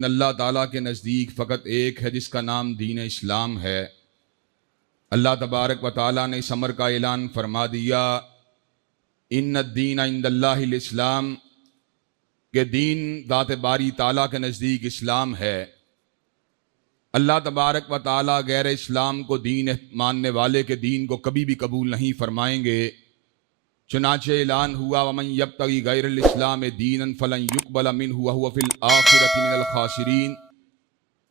अल्लाह ताला के नज़दीक फ़कत एक है जिसका नाम दीन इस्लाम है। अल्लाह तबारक व ताला ने इस अमर का ऐलान फरमा दिया, इन्न दीन इंदल्लाहिल इस्लाम, के दीन दात बारी ताला के नज़दीक इस्लाम है। अल्लाह तबारक व ताला गैर इस्लाम को दीन मानने वाले के दीन को कभी भी कबूल नहीं फरमाएंगे। चुनाचे ऐलान हुआ, वमन यब्तगी गैरल इस्लाम दीनन फलन युक़बल मिन्हु व हुव फिल आखिरति मिनल खासिरीन।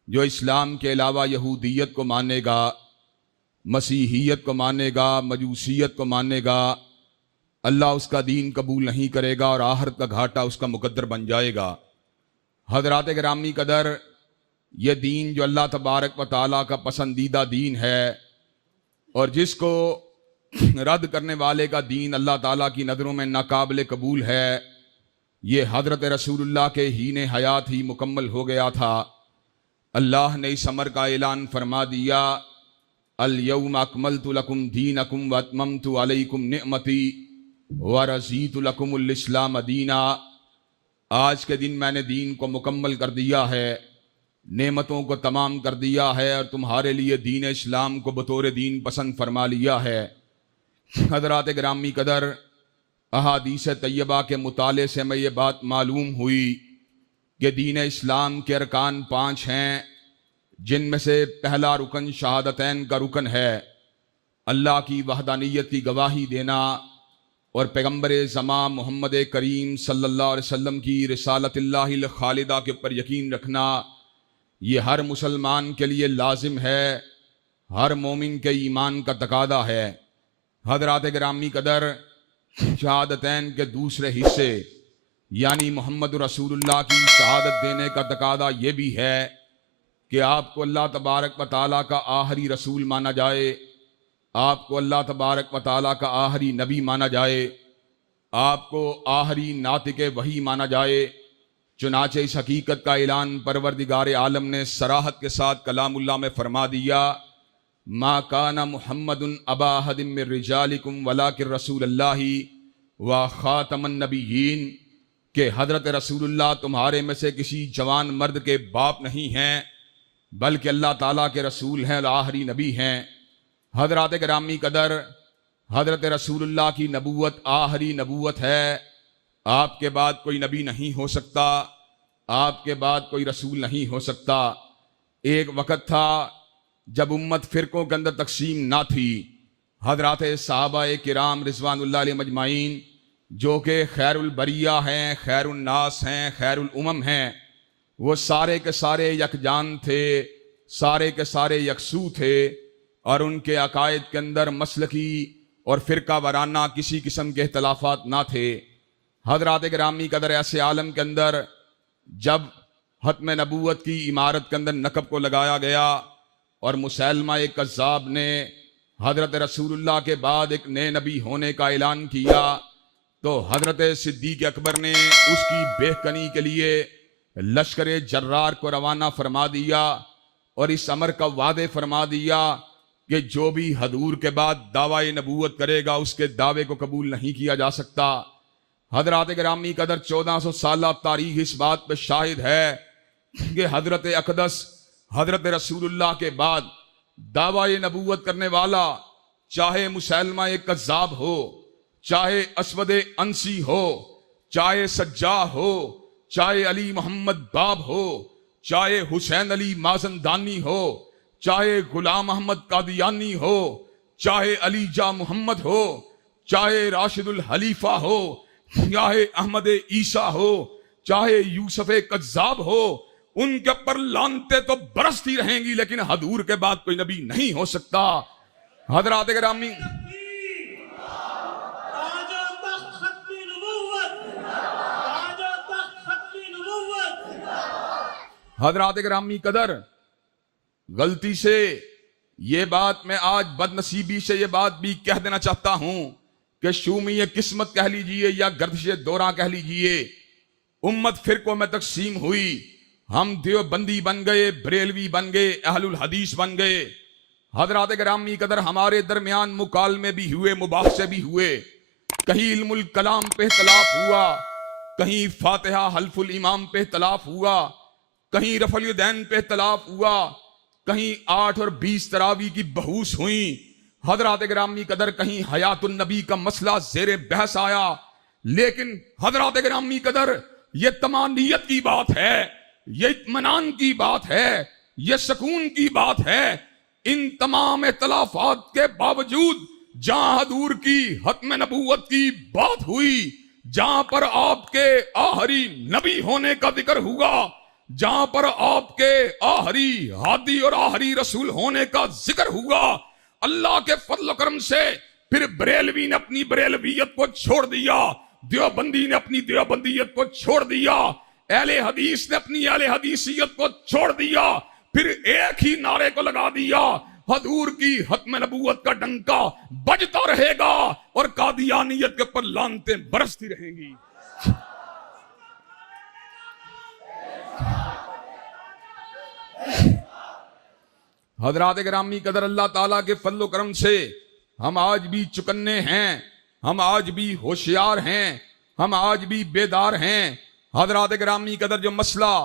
जो इस्लाम के अलावा यहूदियत को मानेगा, मसीहियत को मानेगा, मजूसियत को मानेगा, अल्लाह उसका दीन कबूल नहीं करेगा और आखिरत का घाटा उसका मुकद्दर बन जाएगा। हज़रात गिरामी कदर, ये दीन जो अल्लाह तबारक व ताला का पसंदीदा दीन है और जिसको रद्द करने वाले का दीन अल्लाह ताला की नज़रों में नाकाबिल कबूल है, ये हज़रत रसूलुल्लाह के हीने हयात ही मुकम्मल हो गया था। अल्लाह ने इस अमर का ऐलान फरमा दिया, अल यौम अकमलतु लकुम दीनकुम व अतममतु अलैकुम निअमती व रज़ीतु लकुमुल इस्लाम दीना। आज के दिन मैंने दीन को मुकम्मल कर दिया है, नेमतों को तमाम कर दिया है और तुम्हारे लिए दीन इस्लाम को बतौर दीन पसंद फरमा लिया है। हज़रात गिरामी कदर, अहादीस तैयबा के मुताले से हमें ये बात मालूम हुई कि दीन इस्लाम के अरकान 5 हैं, जिनमें से पहला रुकन शहादतैन का रुकन है, अल्लाह की वहदानियत की गवाही देना और पैगम्बर ज़मा मोहम्मद करीम सल्लल्लाहु अलैहि वसल्लम की रिसालतिल्लाहिल खालिदा के ऊपर यकीन रखना। ये हर मुसलमान के लिए लाजिम है, हर मोमिन के ईमान का तकादा है। हज़रात गिरामी कदर, शहादतैन के दूसरे हिस्से यानी मोहम्मद रसूलुल्लाह की शहादत देने का तकादा ये भी है कि आपको अल्लाह तबारक व ताला का आखिरी रसूल माना जाए, आपको अल्लाह तबारक व ताला का आखिरी नबी माना जाए, आपको आखिरी नातिक़ वही माना जाए। चुनाचे इस हकीकत का ऐलान परवरदिगार आलम ने सराहत के साथ कलामुल्लाह में फरमा दिया, मा काना मुहम्मदुन अबा अहदिम मिर रिजालिकुम वलाकिन रसूलुल्लाहि व खातमन नबिय्यीन, के हज़रत रसूलुल्लाह तुम्हारे में से किसी जवान मर्द के बाप नहीं हैं, बल्कि अल्लाह ताला के रसूल हैं और आखिरी नबी हैं। हज़रात गिरामी कदर, हज़रत रसूलुल्लाह की नबूवत आखिरी नबूवत है। आपके बाद कोई नबी नहीं हो सकता, आपके बाद कोई रसूल नहीं हो सकता। एक वक़्त था जब उम्मत फ़िरक़ों के अंदर तकसीम ना थी। हज़रात सहाबा किराम रिज़वानुल्लाह अलैहिम अजमाइन, जो कि खैरुल बरिया हैं, खैरुन नास हैं, खैरुल उमम हैं, वो सारे के सारे यकजान थे, सारे के सारे यकसू थे और उनके अकायद के अंदर मसलकी और फ़िरका वाराना किसी किस्म के इख्तलाफात ना थे। हज़रात गिरामी कदर, ऐसे आलम के अंदर जब खत्म नबूवत की इमारत के अंदर नकब को लगाया गया और मुसैलमा एक कज़्ज़ाब ने हज़रत रसूलुल्लाह के बाद एक नए नबी होने का ऐलान किया, तो हज़रत सिद्दीक़ अकबर ने उसकी बेहकनी के लिए लश्कर जर्रार को रवाना फरमा दिया और इस अमर का वादे फरमा दिया कि जो भी हजूर के बाद दावा नबूवत करेगा उसके दावे को कबूल नहीं किया जा सकता। हज़रात गिरामी कदर, 1400 साल तारीख इस बात पर शाहिद है कि हज़रत अक़दस हज़रत रसूलुल्लाह के बाद दावा नबूवत करने वाला, चाहे मुसैलमा एक कज़्ज़ाब हो, चाहे असवद अंसी हो, चाहे सज्जा हो, चाहे अली मोहम्मद बाब हो, चाहे हुसैन अली माजनदानी हो, चाहे गुलाम अहमद कादियानी हो, चाहे अली जा मोहम्मद हो, चाहे राशिदुल हलीफा हो, चाहे अहमद ईसा हो, चाहे यूसुफ कज़्ज़ाब हो, उनके ऊपर लानते तो बरसती रहेंगी, लेकिन हजूर के बाद कोई नबी नहीं हो सकता। हज़रात गिरामी, हज़रात गिरामी कदर, गलती से ये बात मैं आज बदनसीबी से ये बात भी कह देना चाहता हूं कि शूमी किस्मत कह लीजिए या गर्दिश दौरा कह लीजिए, उम्मत फ़िरक़ों में तकसीम हुई। हम देवबंदी बन गए, बरेलवी बन गए, अहलुल हदीस बन गए। हज़रात गिरामी कदर, हमारे दरमियान मुकालमे भी हुए, मुबाहसे भी हुए, कहीं इल्मुल कलाम पे इख्तलाफ हुआ, कहीं फातिहा हल्फुल इमाम पे इख्तलाफ हुआ, कहीं रफल यदैन पे इख्तिलाफ हुआ, कहीं 8 और 20 तरावी की बहूस हुई। हजरात गिरामी कदर कहीं हयातुन नबी का मसला जेरे बहस आया। लेकिन हजरात गिरामी कदर ये तमानियत की बात है, ये इत्मीनान की बात है, ये सुकून की बात है। इन तमाम इख्तिलाफात के बावजूद जहां हजूर की हत्म नबूवत की बात हुई, जहां पर आपके आखिरी नबी होने का जिक्र हुआ, जहां पर आपके आखिरी हादी और आखिरी रसूल होने का जिक्र हुआ, अल्लाह के फजल करम से फिर बरेलवी ने अपनी बरेलवियत को छोड़ दिया, देवबंदी ने अपनी देवबंदियत को छोड़ दिया, अहले हदीस ने अपनी अहले हदीसियत को छोड़ दिया। फिर एक ही नारे को लगा दिया, हजूर की हत्म नबूवत का डंका बजता रहेगा और कादियानियत के ऊपर लानतें बरसती रहेंगी। हजरात गिरामी कदर अल्लाह ताला के फजल करम से हम आज भी चुकन्ने हैं, हम आज भी होशियार हैं, हम आज भी बेदार हैं। हजरात गिरामी कदर जो मसला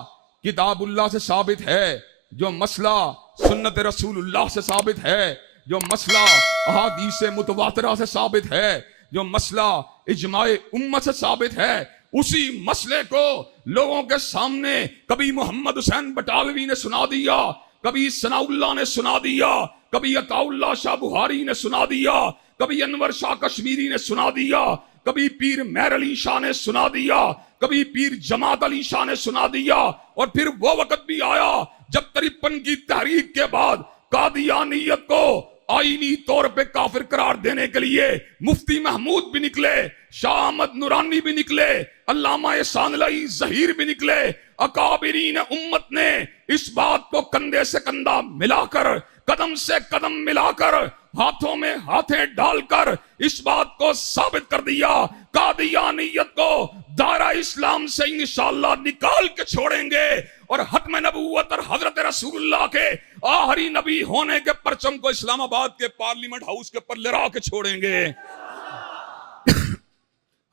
किताबुल्लाह से साबित है, जो मसला सुन्नत रसूलुल्लाह से साबित है, जो मसला अहादीस मुतवातिरा से साबित है, जो मसला इजमाए उम्मत से साबित है, उसी मसले को लोगों के सामने कभी मोहम्मद हुसैन बटालवी ने सुना दिया, कभी सनाउल्लाह ने सुना दिया, कभी अताउल्लाह शाह बुहारी ने सुना दिया, कभी अनवर शाह कश्मीरी ने सुना दिया, कभी पीर मेहर अली शाह ने सुना दिया, कभी पीर जमात अली शाह ने सुना दिया। और फिर वो वक्त भी आया जब 53 की तहरीक के बाद कादियानियत को आईनी तौर पे काफिर करार देने के लिए मुफ्ती महमूद भी निकले, शाह अहमद नूरानी भी निकले, अल्लामा एहसानुल्लाह ज़हीर भी निकले। अकाबिरीन उम्मत ने इस बात को कंधे से कंधा मिलाकर, कदम से कदम मिलाकर, हाथों में हाथें डालकर इस बात को साबित कर दिया, कादियानियत को दायरा इस्लाम से इंशाअल्लाह निकाल के छोड़ेंगे और हत्म नबूवत और हजरत रसूलुल्लाह के आखिरी नबी होने के परचम को इस्लामाबाद के पार्लियामेंट हाउस के ऊपर लहरा के छोड़ेंगे।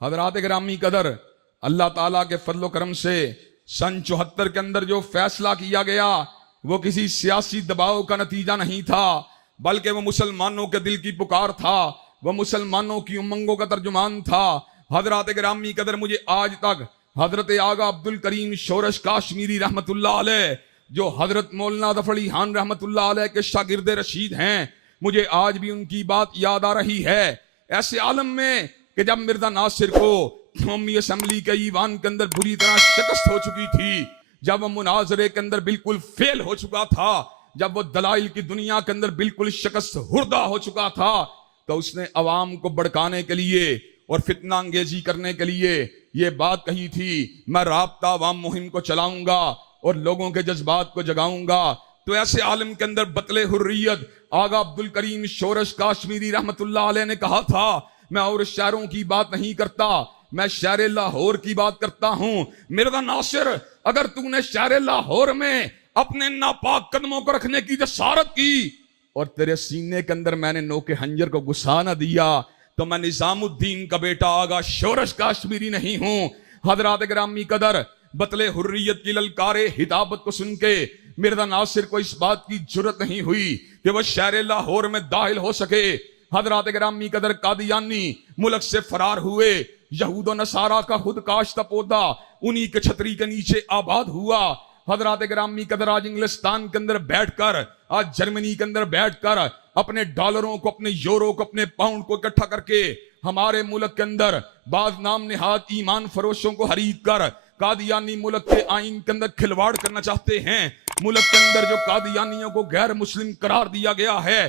हजरात गिरामी कदर अल्लाह ताला के फजल करम से सन 74 के अंदर जो फैसला किया गया वो किसी सियासी दबाव का नतीजा नहीं था, बल्कि वो मुसलमानों के दिल की पुकार था, वो मुसलमानों की उमंगों का तर्जुमान था। हजरात गिरामी कदर मुझे आज तक हजरत आगा अब्दुल करीम शोरश काश्मीरी रहमतुल्लाह अलैह, जो हजरत मौलाना ज़फ़र अली खान रहमतुल्लाह अलैह के शागिर्द रशीद हैं, मुझे आज भी उनकी बात याद आ रही है। ऐसे आलम में कि जब मिर्जा नासिर को कौमी असम्बली के ईवान के अंदर बुरी तरह शिकस्त हो चुकी थी, जब वो मुनाजरे के अंदर बिल्कुल फेल हो चुका था, जब वो दलाइल की दुनिया के अंदर बिल्कुल शिकस्त हुर्दा हो चुका था, तो उसने अवाम को भड़काने के लिए और फितना अंगेजी करने के लिए ये बात कही थी, मैं राब्ता अवाम मुहिम को चलाऊंगा और लोगों के जज्बात को जगाऊंगा। तो ऐसे आलम के अंदर बतले हुर्रियत आगा अब्दुल करीम शोरश काश्मीरी रहमतुल्लाह अलैह ने कहा था, मैं और शहरों की बात नहीं करता, मैं शहर लाहौर की बात करता हूं। मिर्जा नासिर, अगर तूने शहर लाहौर में अपने नापाक कदमों को रखने की जसारत की और तेरे सीने के अंदर मैंने नोके हंजर को गुस्सा न दिया, तो मैं निजामुद्दीन का बेटा आगा शोरश काश्मीरी नहीं हूं। हजरात गिरामी कदर बतले हुर्रियत की ललकारे हिदाबत को सुन के मिर्जा नासिर को इस बात की जुर्रत नहीं हुई कि वह शहर लाहौर में दाखिल हो सके। हजरात गिरामी कदर कादियानी मुल्क से फरार हुए, यहूद और नसारा का खुद काश्ता पौधा उन्हीं के छतरी के नीचे आबाद हुआ। हजरात गिरामी कदर आज इंग्लिस्तान के अंदर बैठकर, आज जर्मनी के अंदर बैठकर अपने डॉलरों को, अपने यूरो को, अपने पाउंड को इकट्ठा करके हमारे मुल्क के अंदर बाज नाम निहात ईमान फरोशों को खरीद कर कादियानी मुल्क के आइन के अंदर खिलवाड़ करना चाहते हैं। मुल्क के अंदर जो कादियानियों को गैर मुस्लिम करार दिया गया है,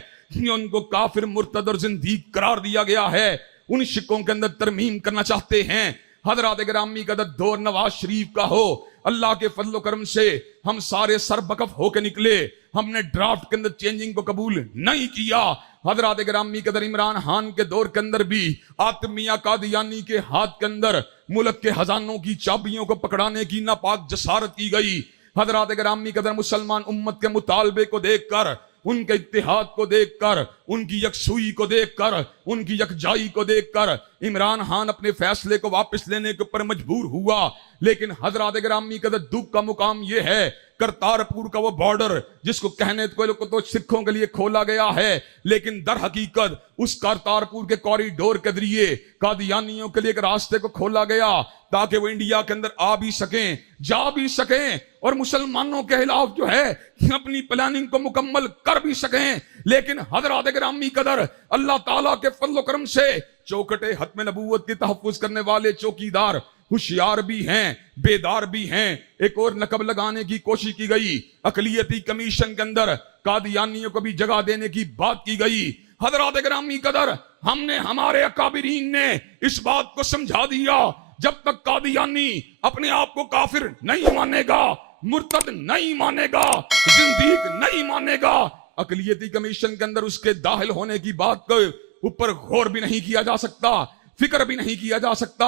उनको काफिर मुर्तद और जिंदीक करार दिया गया है, उन शिक्कों के अंदर तरमीम करना चाहते हैं। हजरात गिरामी का दौर नवाज शरीफ का हो, अल्लाह के फजल करम से हम सारे सरबकफ होके निकले, हमने ड्राफ्ट के अंदर चेंजिंग को कबूल नहीं किया। हजरात गिरामी कदर इमरान खान के दौर के अंदर भी आतिफ मियां कादियानी के हाथ के अंदर मुल्क के खजानों की चाबियों को पकड़ाने की नापाक जसारत की गई। हजरात गिरामी कदर मुसलमान उम्मत के मुतालबे को देखकर, उनके इत्तेहाद को देखकर उनकी यकसुई को देखकर, उनकी यकजाई को देखकर इमरान खान अपने फैसले को वापस लेने के ऊपर मजबूर हुआ। लेकिन हजरात गिरामी कदर दुख का मुकाम यह है, करतारपुर का वो बॉर्डर जिसको कहने को तो सिखों के लिए खोला गया है, लेकिन दर हकीकत उस करतारपुर के कॉरिडोर के जरिए कादियानियों के लिए एक रास्ते को खोला गया ताकि वो इंडिया के अंदर आ भी सकें, जा भी सकें और मुसलमानों के खिलाफ जो है अपनी प्लानिंग को मुकम्मल कर भी सकें। लेकिन हजरात गिरामी कदर अल्लाह ताला के फजल करम से चौखटे खत्म नबूवत की तहफ्फुज करने वाले चौकीदार होशियार भी हैं, बेदार भी हैं। एक और नकब लगाने की कोशिश की गई, अकलियती कमीशन के अंदर कादियानियों को भी जगह देने की बात की गई। हजरात गिरामी कदर हमने, हमारे अकाबिरीन ने इस बात को समझा दिया, जब तक कादियानी अपने आप को काफिर नहीं मानेगा, मुर्तद नहीं मानेगा, जिंदीक नहीं मानेगा, अकलियती कमीशन के अंदर उसके दाखिल होने की बात के ऊपर गौर भी नहीं किया जा सकता, फिक्र भी नहीं किया जा सकता।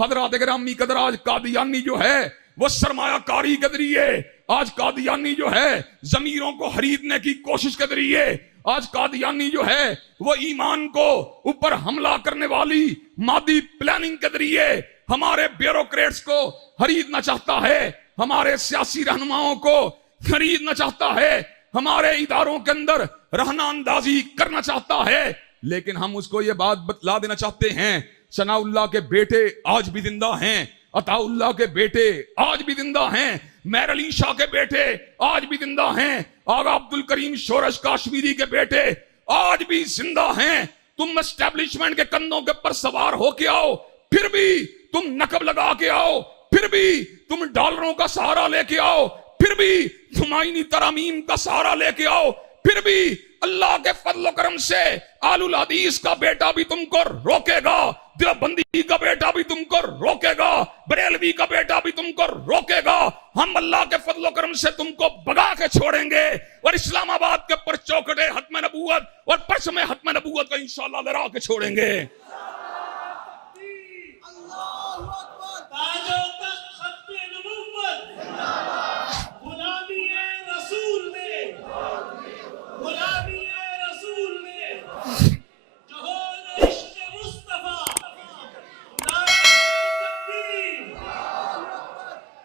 हजरात गिरामी कदर आज कादियानी जो है वो सरमायाकारी के जरिए, आज कादियानी जो है जमीरों को खरीदने की कोशिश के जरिए, आज कादियानी जो है वो ईमान को ऊपर हमला करने वाली मादी प्लानिंग के जरिए हमारे ब्यूरोक्रेट्स को खरीदना चाहता है, हमारे सियासी रहनुमाओं को खरीदना चाहता है, हमारे इदारों के अंदर रहना अंदाजी करना चाहता है। लेकिन हम उसको ये बात बतला देना चाहते हैं, सनाउल्लाह के बेटे आज भी जिंदा हैं, अताउल्लाह के बेटे आज भी जिंदा हैं, मेहर अली शाह के बेटे आज भी जिंदा हैं, आगा अब्दुल करीम शोरश काश्मीरी के बेटे आज भी जिंदा हैं। तुम एस्टेब्लिशमेंट के कंधों के ऊपर सवार होके आओ, फिर भी तुम नकब लगा के आओ, फिर भी तुम डॉलरों का सहारा लेके आओ, फिर भी तुम आईनी तरामीम का सहारा लेके आओ, फिर भी अल्लाह के फजल करम से आलुल हदीस का बेटा भी तुमको रोकेगा, दिलबंदी का बेटा भी तुमको रोकेगा, बरेलवी का बेटा भी तुमको रोकेगा। हम अल्लाह के फजल करम से तुमको भगा के छोड़ेंगे और इस्लामाबाद के ऊपर चौखटे खत्म नबूवत और परचम खत्म नबूवत को इंशाअल्लाह लहरा के छोड़ेंगे।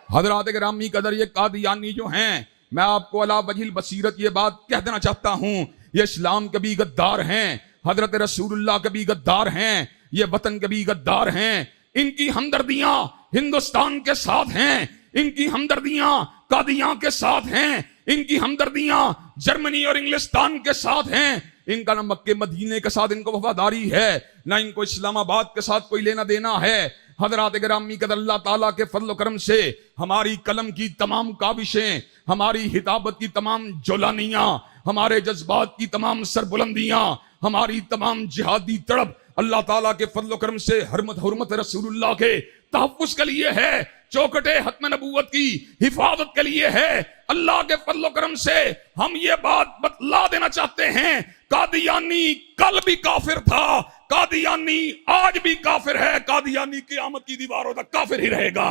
हजरात गिरामी कदर ये कादियानी जो हैं, मैं आपको अला वजील बसीरत ये बात कह देना चाहता हूं, ये इस्लाम के भी गद्दार हैं, हजरत रसूलुल्लाह के भी गद्दार हैं, ये वतन के भी गद्दार हैं। इनकी हमदर्दियां हिंदुस्तान के साथ हैं, इनकी हमदर्दियां कादियां के साथ हैं, इनकी हमदर्दियां जर्मनी और इंग्लिस्तान के साथ हैं। इनका ना मक्के मदीने के साथ इनको वफादारी है, ना इनको इस्लामाबाद के साथ कोई लेना देना है। हजरात गिरामी कदर अल्लाह ताला के फजल करम से हमारी कलम की तमाम काबिशें, हमारी हिताबत की तमाम जोलानियां, हमारे जज्बात की तमाम सरबुलंदियां, हमारी तमाम जिहादी तड़प अल्लाह ताला के फजल करम से हुर्मत रसूलुल्लाह के तहफ्फुज के लिए है, चौखटे खत्म नबूवत की हिफाजत के लिए है। अल्लाह के फजल करम से हम ये बात बतला देना चाहते हैं, कादियानी कल भी काफिर था, कादियानी आज भी काफिर है, कादियानी क़यामत की दीवारों तक काफिर ही रहेगा।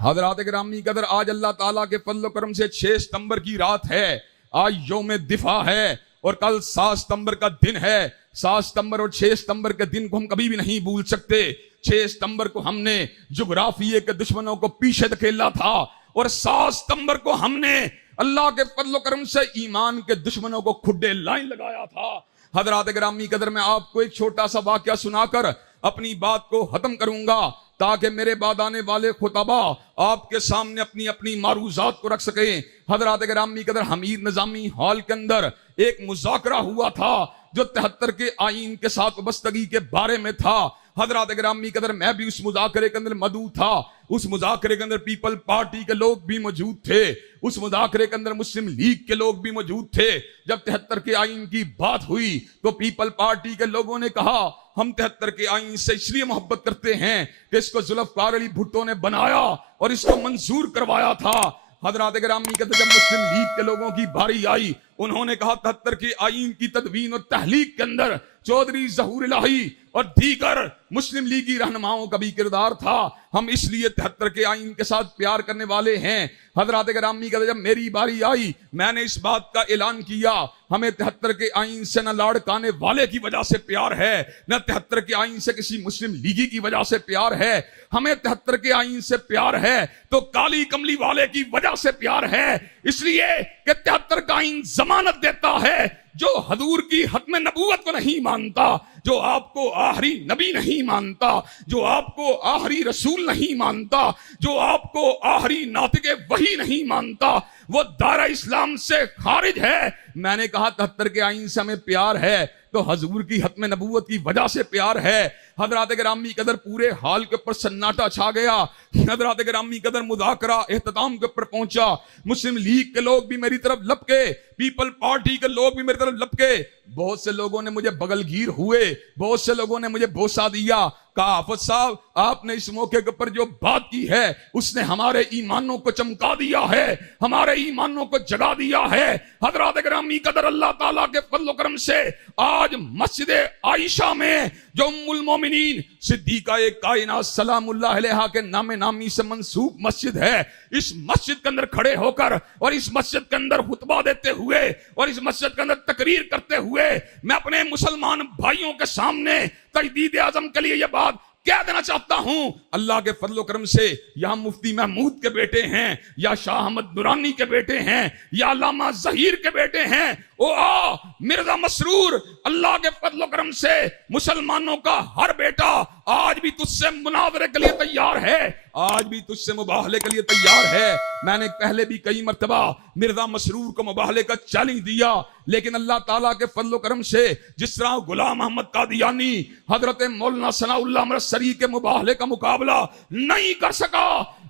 हजरात गिरामी कदर आज अल्लाह ताला के फजल करम से 6 सितंबर की रात है, आज यौम दिफा है और कल 7 सितंबर का दिन है। 7 सितंबर और 6 सितंबर के दिन को हम कभी भी नहीं भूल सकते। 6 सितंबर को हमने जुग्राफिये के दुश्मनों को पीछे धकेला था और 7 सितंबर को हमने अल्लाह के फजल करम से ईमान के दुश्मनों को खुड्डे लाइन लगाया था। हजरात गिरामी कदर मैं आपको एक छोटा सा वाकया सुनाकर अपनी बात को खत्म करूंगा ताकि मेरे बाद आने वाले खुतबा आपके सामने अपनी अपनी मारूजात को रख सके। हजरात गिरामी कदर हमीद निजामी हॉल के अंदर एक मुज़ाकरा हुआ था जो 73 के आईन के साथ वाबस्तगी के बारे में था। हजरात गिरामी कदर मैं भी उस मुज़ाकरे के अंदर मौजूद था। उस मुज़ाकरे के अंदर पीपल पार्टी के लोग भी मौजूद थे, उस मुज़ाकरे के अंदर मुस्लिम लीग के लोग भी मौजूद थे। जब 73 के आईन की बात हुई तो पीपल पार्टी के लोगों ने कहा हम 73 के आईन से इसलिए मोहब्बत करते हैं कि इसको जुल्फ़कार अली भुट्टो ने बनाया और इसको मंजूर करवाया था। हजरात गिरामी कहते जब मुस्लिम लीग के लोगों की बारी आई, उन्होंने कहा 73 के आईन की तदवीन और तहलीक के अंदर चौधरी ज़हूर इलाही और दीगर मुस्लिम लीगी रहनुमाओं का भी किरदार था। हम इसलिए 73 के आईन के साथ प्यार करने वाले हैं। हजरात गिरामी कहते जब मेरी बारी आई, मैंने इस बात का ऐलान किया, हमें 73 के आईन से न लाड़काने वाले की वजह से प्यार है, न 73 के आईन से किसी मुस्लिम लीगी की वजह से प्यार है। हमें 73 के आईन से प्यार है तो काली कमली वाले की वजह से प्यार है, इसलिए कि 73 का आईन जमानत देता है जो हजूर की हत्म नबूवत को नहीं मानता, जो आपको आखिरी नबी नहीं मानता, जो आपको आखिरी रसूल नहीं मानता, जो आपको आखिरी नातिके वही नहीं मानता, वो दायरा इस्लाम से खारिज है। मैंने कहा 73 के आईन से हमें प्यार है तो हजूर की हत्म नबूवत की वजह से प्यार है। हजरात गिरामी कदर पूरे हाल के ऊपर सन्नाटा छा गया। हजरात गिरामी कदर मुज़ाकरा एहतमाम के ऊपर पहुंचा। मुस्लिम लीग के लोग भी मेरी तरफ लपके, पीपल पार्टी के लोग भी मेरी तरफ लपके। बहुत से लोगों ने मुझे बगलगीर हुए, बहुत से लोगों ने मुझे बोसा दिया। कहा आफत साहब आपने इस मौके के ऊपर जो बात की है उसने हमारे ईमानों को चमका दिया है, हमारे ईमानों को जगा दिया है। हजरात गिरामी कदर अल्लाह ताला के फज़ल करम से आज मस्जिद आयशा में जो उम्मुल मोमिनीन सिद्दीका कायनात सलामुल्लाह अलैहा के नामे नामी से मंसूब मस्जिद है, इस मस्जिद के अंदर खड़े होकर और इस मस्जिद के अंदर खुतबा देते हुए और इस मस्जिद के अंदर तकरीर करते हुए मैं अपने मुसलमान भाइयों के सामने तजदीद आजम के लिए यह बात कह देना चाहता हूं, अल्लाह के फजलो करम से या मुफ्ती महमूद के बेटे हैं, या शाह अहमद दुरानी के बेटे हैं, या अल्लामा ज़हीर के बेटे हैं, ओ आ मिर्जा मसरूर, अल्लाह के फजलो करम से मुसलमानों का हर बेटा आज भी तुझसे मुनावरे के लिए तैयार है, आज भी तुझसे मुबाहले के लिए तैयार है। मैंने पहले भी कई मर्तबा मिर्जा मसरूर को मुबाहले का चैलेंज दिया, लेकिन अल्लाह ताला के फजलो करम से जिस तरह गुलाम अहमद कादियानी हजरत मौलाना सनाउल्लाह अमृतसरी के मुबाहले का मुकाबला नहीं कर सका,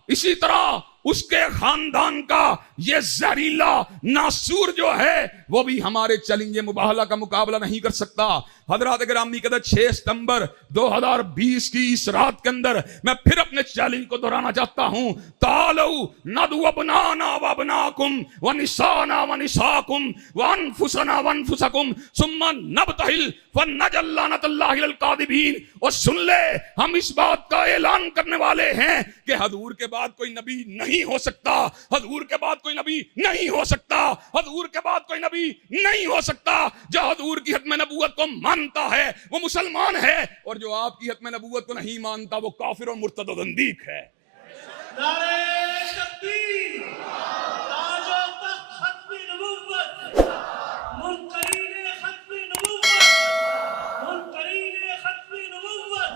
इसी तरह उसके खानदान का ये जहरीला नासूर जो है वो भी हमारे चैलेंज मुबाहला का मुकाबला नहीं कर सकता। हजरात गिरामी कदर 6 सितंबर 2020 की इस रात के अंदर मैं फिर अपने चैलेंज को दोहराना चाहता हूं, तालू नदु अबनाना व अबनाकुम व निसाना व निसाकुम व अनफुसना व अनफुसकुम सुम्मा नबतहिल व नजल्लानतल्लाहि अल कादिबीन। और सुन ले, हम इस बात का ऐलान करने वाले हैं कि हजूर के बाद कोई नबी नहीं हो सकता, हजूर के बाद कोई नबी नहीं हो सकता, हजूर के बाद कोई नबी नहीं हो सकता। जो हजूर की हत्म नबूवत को मानता है वो मुसलमान है, और जो आपकी हत्म नबूवत को नहीं मानता वो काफिर और मुर्तद और ज़ंदीक है। नारे तकबीर, ताजो तख्त खत्म नबूवत, मुनकरीन खत्म नबूवत, मुनकरीन खत्म नबूवत।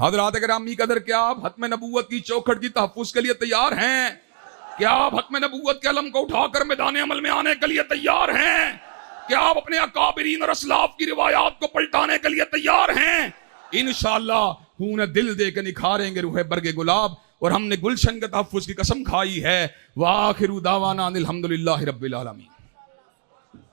हजरात गिरामी कदर, क्या आप हत्म नबूवत की चौखट की तहफ्फुज़ के लिए तैयार हैं? क्या आप हत्म नबूवत के अलम को उठाकर मैदान अमल में आने के लिए तैयार हैं? क्या आप अपने अकाबिरीन और असलाफ की रिवायात को पलटाने के लिए तैयार हैं? इंशाअल्लाह खून दिल दे के निखारेंगे रूह बरगे गुलाब, और हमने गुलशन के तहफ्फुज़ की कसम खाई है। वाखिरु दावाना अनिल हम्दुलिल्लाहि रब्बिल आलमीन।